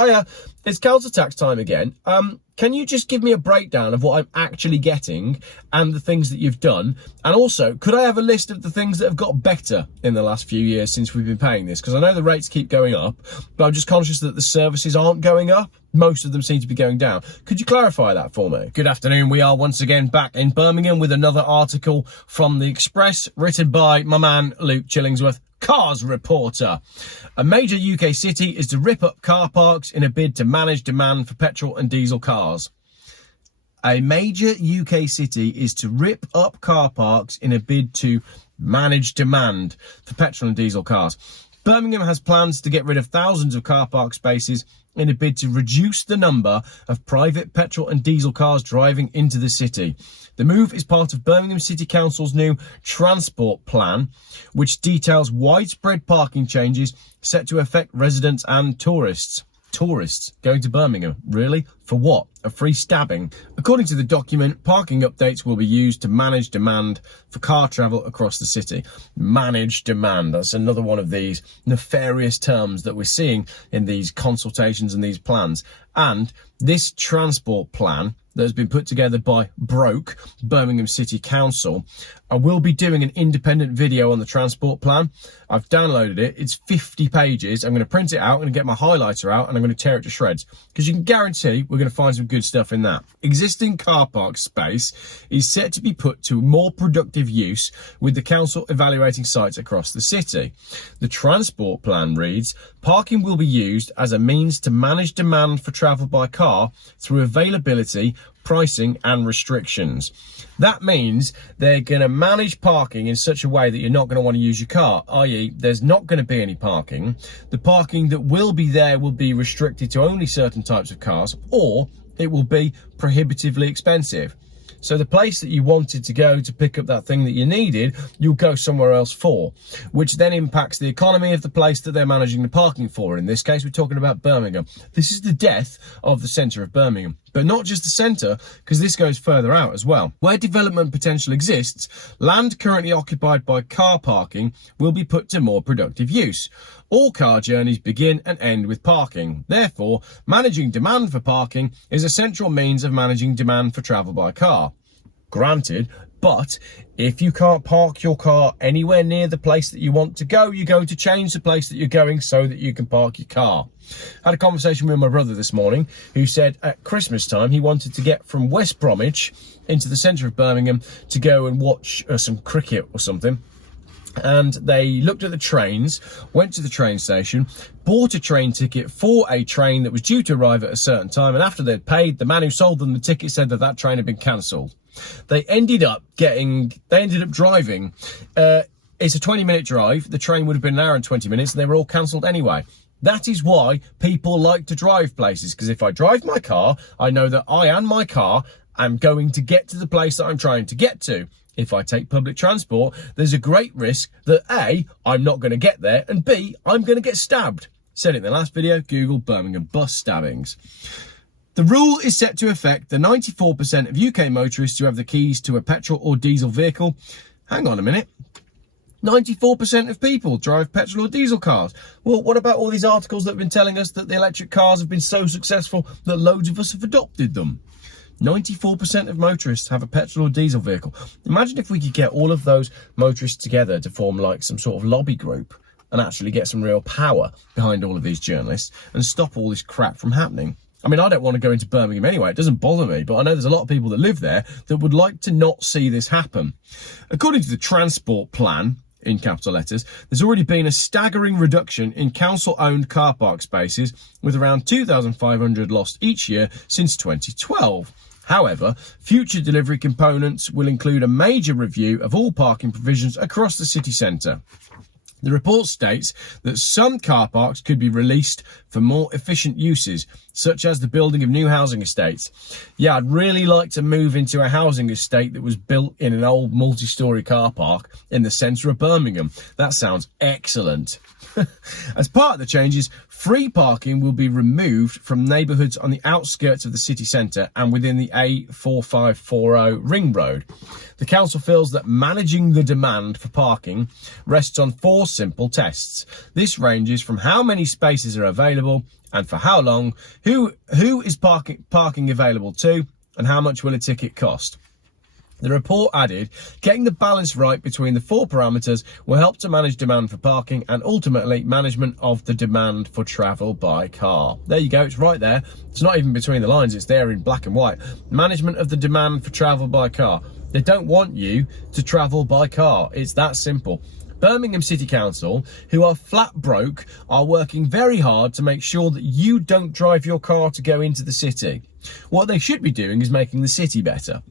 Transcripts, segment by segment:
Hiya, it's council tax time again. Can you just give me a breakdown of what I'm actually getting and the things that you've done? And also, could I have a list of the things that have got better in the last few years since we've been paying this? Because I know the rates keep going up, but I'm just conscious that the services aren't going up. Most of them seem to be going down. Could you clarify that for me? Good afternoon. We are once again back in Birmingham with another article from The Express, written by my man, Luke Chillingsworth, Cars reporter. A major UK city is to rip up car parks in a bid to manage demand for petrol and diesel cars. A major UK city is to rip up car parks in a bid to manage demand for petrol and diesel cars. Birmingham has plans to get rid of thousands of car park spaces in a bid to reduce the number of private petrol and diesel cars driving into the city. The move is part of Birmingham City Council's new transport plan, which details widespread parking changes set to affect residents and tourists. Tourists going to Birmingham, really? For what? A free stabbing? According to the document, parking updates will be used to manage demand for car travel across the city. Manage demand. That's another one of these nefarious terms that we're seeing in these consultations and these plans. And this transport plan that has been put together by Broke, Birmingham City Council. I will be doing an independent video on the transport plan. I've downloaded it. It's 50 pages. I'm going to print it out. I'm going to get my highlighter out and I'm going to tear it to shreds, because you can guarantee we're going to find some good stuff in that. Existing car park space is set to be put to more productive use, with the council evaluating sites across the city. The transport plan reads, parking will be used as a means to manage demand for travel by car through availability, pricing and restrictions. That means they're going to manage parking in such a way that you're not going to want to use your car, i.e. there's not going to be any parking. The parking that will be there will be restricted to only certain types of cars, or it will be prohibitively expensive. So the place that you wanted to go to pick up that thing that you needed, you'll go somewhere else for, which then impacts the economy of the place that they're managing the parking for. In this case, we're talking about Birmingham. This is the death of the centre of Birmingham. But not just the centre, because this goes further out as well. Where development potential exists, land currently occupied by car parking will be put to more productive use. All car journeys begin and end with parking. Therefore, managing demand for parking is a central means of managing demand for travel by car. Granted, but if you can't park your car anywhere near the place that you want to go, you're going to change the place that you're going so that you can park your car. I had a conversation with my brother this morning, who said at Christmas time he wanted to get from West Bromwich into the centre of Birmingham to go and watch some cricket or something. And they looked at the trains, went to the train station, bought a train ticket for a train that was due to arrive at a certain time, and after they'd paid, the man who sold them the ticket said that that train had been cancelled. They ended up driving. It's a 20-minute drive. The train would have been an hour and 20 minutes, and they were all cancelled anyway. That is why people like to drive places, because if I drive my car, I know that I and my car am going to get to the place that I'm trying to get to. If I take public transport, there's a great risk that A, I'm not going to get there, and B, I'm going to get stabbed. Said it in the last video, Google Birmingham bus stabbings. The rule is set to affect the 94% of UK motorists who have the keys to a petrol or diesel vehicle. Hang on a minute. 94% of people drive petrol or diesel cars. Well, what about all these articles that have been telling us that the electric cars have been so successful that loads of us have adopted them? 94% of motorists have a petrol or diesel vehicle. Imagine if we could get all of those motorists together to form like some sort of lobby group and actually get some real power behind all of these journalists and stop all this crap from happening. I mean, I don't want to go into Birmingham anyway. It doesn't bother me, but I know there's a lot of people that live there that would like to not see this happen. According to the transport plan, in capital letters, there's already been a staggering reduction in council-owned car park spaces, with around 2,500 lost each year since 2012. However, future delivery components will include a major review of all parking provisions across the city centre. The report states that some car parks could be released for more efficient uses, such as the building of new housing estates. Yeah, I'd really like to move into a housing estate that was built in an old multi-storey car park in the centre of Birmingham. That sounds excellent. As part of the changes, free parking will be removed from neighbourhoods on the outskirts of the city centre and within the A4540 ring road. The council feels that managing the demand for parking rests on 4 simple tests. This ranges from how many spaces are available and for how long, who is parking available to, and how much will a ticket cost. The report added, getting the balance right between the 4 parameters will help to manage demand for parking and ultimately management of the demand for travel by car. There you go, it's right there. It's not even between the lines, it's there in black and white. Management of the demand for travel by car. They don't want you to travel by car. It's that simple. Birmingham City Council, who are flat broke, are working very hard to make sure that you don't drive your car to go into the city. What they should be doing is making the city better.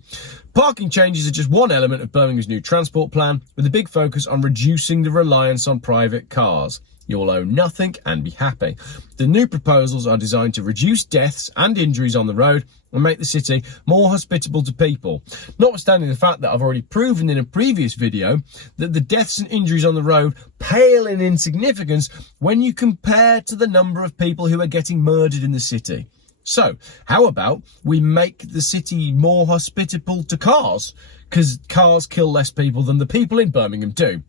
Parking changes are just one element of Birmingham's new transport plan, with a big focus on reducing the reliance on private cars. You'll owe nothing and be happy. The new proposals are designed to reduce deaths and injuries on the road and make the city more hospitable to people. Notwithstanding the fact that I've already proven in a previous video that the deaths and injuries on the road pale in insignificance when you compare to the number of people who are getting murdered in the city. So, how about we make the city more hospitable to cars? Because cars kill less people than the people in Birmingham do.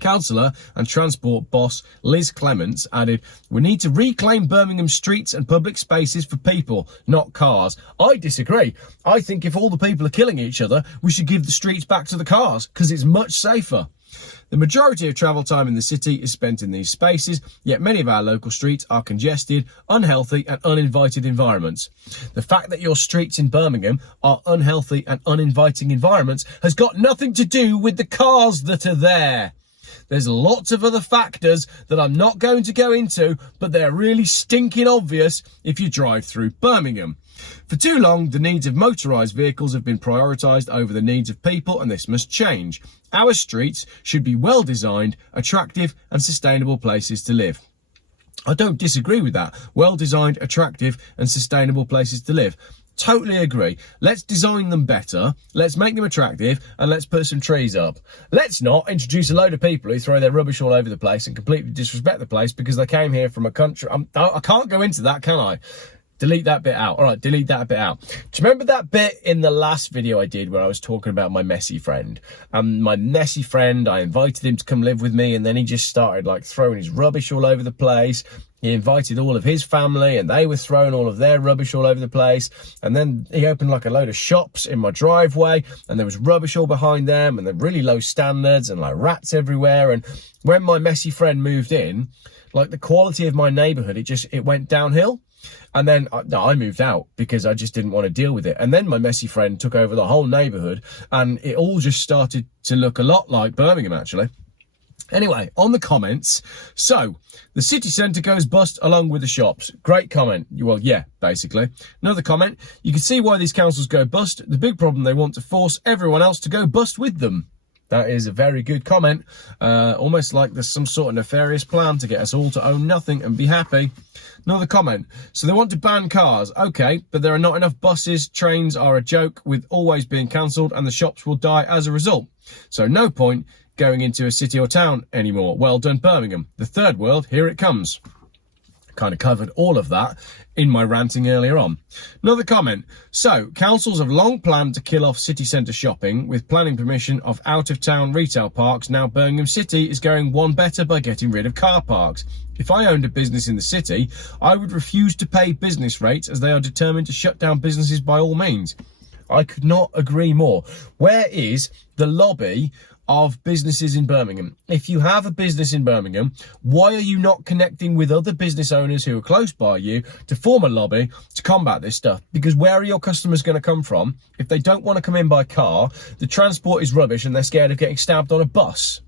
Councillor and Transport boss Liz Clements added, we need to reclaim Birmingham streets and public spaces for people, not cars. I disagree. I think if all the people are killing each other, we should give the streets back to the cars because it's much safer. The majority of travel time in the city is spent in these spaces, yet many of our local streets are congested, unhealthy and uninvited environments. The fact that your streets in Birmingham are unhealthy and uninviting environments has got nothing to do with the cars that are there. There's lots of other factors that I'm not going to go into, but they're really stinking obvious if you drive through Birmingham. For too long, the needs of motorised vehicles have been prioritised over the needs of people, and this must change. Our streets should be well designed, attractive and sustainable places to live. I don't disagree with that. Well designed, attractive and sustainable places to live. Totally agree. Let's design them better, let's make them attractive, and let's put some trees up. Let's not introduce a load of people who throw their rubbish all over the place and completely disrespect the place because they came here from a country. I can't go into that, can I? Delete that bit out. All right, delete that bit out. Do you remember that bit in the last video I did where I was talking about my messy friend? My messy friend, I invited him to come live with me, and then he just started like throwing his rubbish all over the place. He invited all of his family and they were throwing all of their rubbish all over the place. And then he opened like a load of shops in my driveway and there was rubbish all behind them and they're really low standards and like rats everywhere. And when my messy friend moved in, like the quality of my neighbourhood, it went downhill. And then I moved out because I just didn't want to deal with it. And then my messy friend took over the whole neighbourhood and it all just started to look a lot like Birmingham, actually. Anyway, on the comments, so the city centre goes bust along with the shops. Great comment. Well, yeah, basically. Another comment, you can see why these councils go bust. The big problem, they want to force everyone else to go bust with them. That is a very good comment. Almost like there's some sort of nefarious plan to get us all to own nothing and be happy. Another comment. So they want to ban cars. Okay, but there are not enough buses. Trains are a joke with always being cancelled and the shops will die as a result. So no point going into a city or town anymore. Well done, Birmingham. The third world, here it comes. Kind of covered all of that in my ranting earlier on. Another comment. So, councils have long planned to kill off city centre shopping with planning permission of out-of-town retail parks. Now Birmingham City is going one better by getting rid of car parks. If I owned a business in the city, I would refuse to pay business rates as they are determined to shut down businesses by all means. I could not agree more. Where is the lobby of businesses in Birmingham? If you have a business in Birmingham, why are you not connecting with other business owners who are close by you to form a lobby to combat this stuff? Because where are your customers going to come from if they don't want to come in by car, the transport is rubbish and they're scared of getting stabbed on a bus?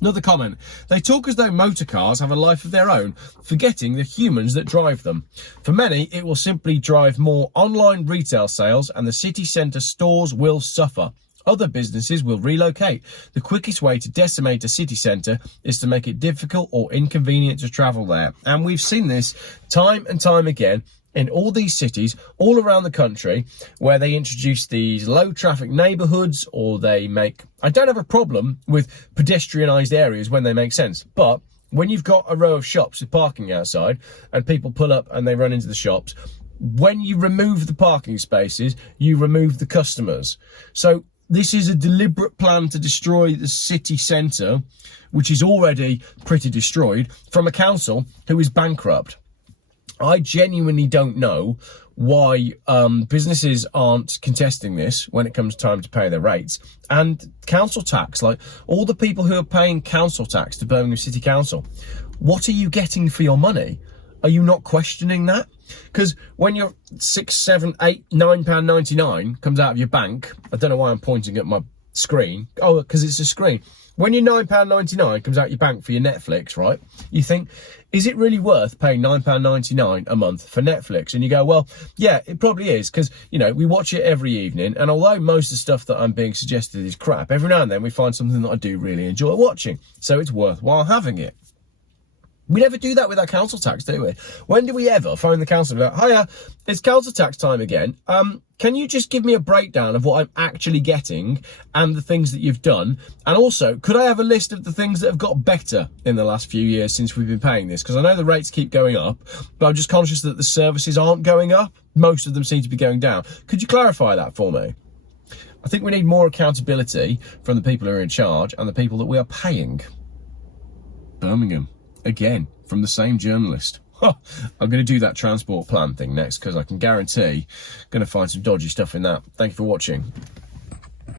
Another comment. They talk as though motor cars have a life of their own, forgetting the humans that drive them. For many, it will simply drive more online retail sales and the city centre stores will suffer. Other businesses will relocate. The quickest way to decimate a city centre is to make it difficult or inconvenient to travel there. And we've seen this time and time again in all these cities all around the country where they introduce these low traffic neighbourhoods or they make... I don't have a problem with pedestrianised areas when they make sense, but when you've got a row of shops with parking outside and people pull up and they run into the shops, when you remove the parking spaces, you remove the customers. So this is a deliberate plan to destroy the city centre, which is already pretty destroyed, from a council who is bankrupt. I genuinely don't know why businesses aren't contesting this when it comes time to pay their rates. And council tax, like all the people who are paying council tax to Birmingham City Council, what are you getting for your money? Are you not questioning that? Because when your £6, £7, £8, £9.99 comes out of your bank, I don't know why I'm pointing at my screen. Oh, because it's a screen. When your £9.99 comes out your bank for your Netflix, right? You think, is it really worth paying £9.99 a month for Netflix? And you go, well, yeah, it probably is, because, you know, we watch it every evening. And although most of the stuff that I'm being suggested is crap, every now and then we find something that I do really enjoy watching. So it's worthwhile having it. We never do that with our council tax, do we? When do we ever phone the council and go, hiya, it's council tax time again. Can you just give me a breakdown of what I'm actually getting and the things that you've done? And also, could I have a list of the things that have got better in the last few years since we've been paying this? Because I know the rates keep going up, but I'm just conscious that the services aren't going up. Most of them seem to be going down. Could you clarify that for me? I think we need more accountability from the people who are in charge and the people that we are paying. Birmingham. Again, from the same journalist. I'm going to do that transport plan thing next, because I can guarantee I'm going to find some dodgy stuff in that. Thank you for watching.